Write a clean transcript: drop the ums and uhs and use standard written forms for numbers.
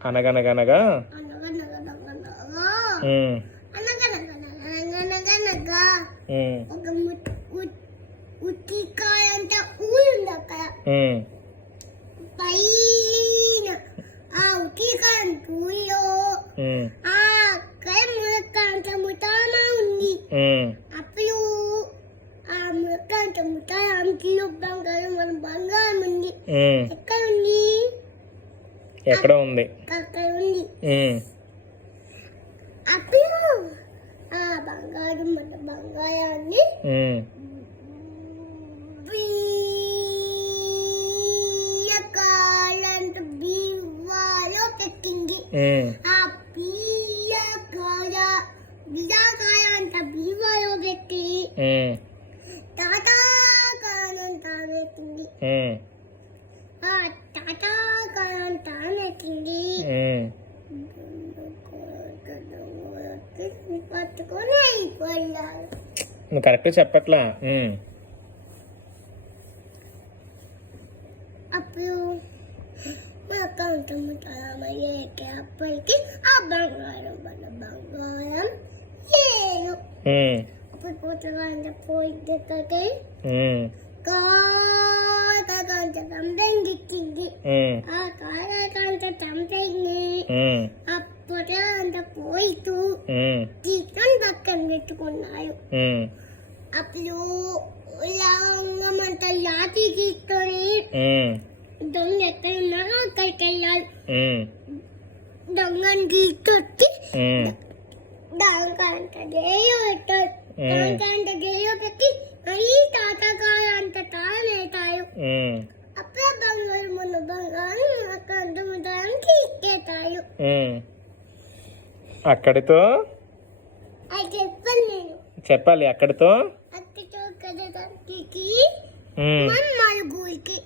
అనగనగనగా అనగనగనగనగా ఉమ్, అనగనగనగనగనగా ఉమ్, ఒక ఉత్తికాయ అంత ఊరుంది అక్కడ ఉమ్, పైన ఆ ఉత్తికాయ ఊళ్ళో ఉమ్, ఆ అక్కడ ములక్కాయ అంత ముతామా ఉంది. ఉమ్. అప్పుడు ఆ ములక్కాయ అంత ముతామ అంతలో బంగారం మన బంగారం ఉంది. ఉమ్. ఎక్కడ ఉంది? ఎక్కడ ఉంది? అక్కడ ఉంది. ఉమ్, అప్పుడు ఆ బంగారం మన బంగారాన్ని ఉమ్, బియ్యకాలంత బీవాలో పెట్టింది. ఉమ్, ఆ బియ్యకాయ అంత బీవాలో పెట్టి ఉమ్, తాతాకాలంత పెట్టింది. ఉమ్, ఆ తాతాకాలంత పెట్టింది. ఉమ్. పట్టుకొని అయిపోయారు. నువ్వు కరెక్ట్ చెప్పట్లా. ఉమ్, అప్పుడు మా అకౌంట్ అప్పటికి ఆ బంగారం మన బంగారం లేదు. ఉమ్, అప్పుడు పోతే పోయి దగ్గరికి ఉమ్, కాకంత చంపింది. ఉమ్, ఆ కాకంత చంపింది. ఉమ్, అప్పుడు అంత పోయితూ ఉమ్, తీసుకొని పక్కన పెట్టుకున్నారు. ఉమ్, అప్పుడు లాంగమంత లాఠీ తీసుకొని ఉమ్, దొంగ ఎక్కడ ఉన్నారో అక్కడికి వెళ్ళారు. ఉమ్, దొంగని తీసుకొచ్చి ఉమ్, దానికంత జైలు పెట్టారు. దానికంత జైలు పెట్టి మరీ తాతకాయ అంత తాళం వేస్తారు. ఉమ్, అప్పుడే బంగారు మన బంగారం అక్కడ ముద్దానికి ఇచ్చేస్తారు. ఉమ్. అక్కడితో అది చెప్పాను నేను. చెప్పాలి. అక్కడితో అక్కడితో కదా దానికి ఉమ్. మన గురికి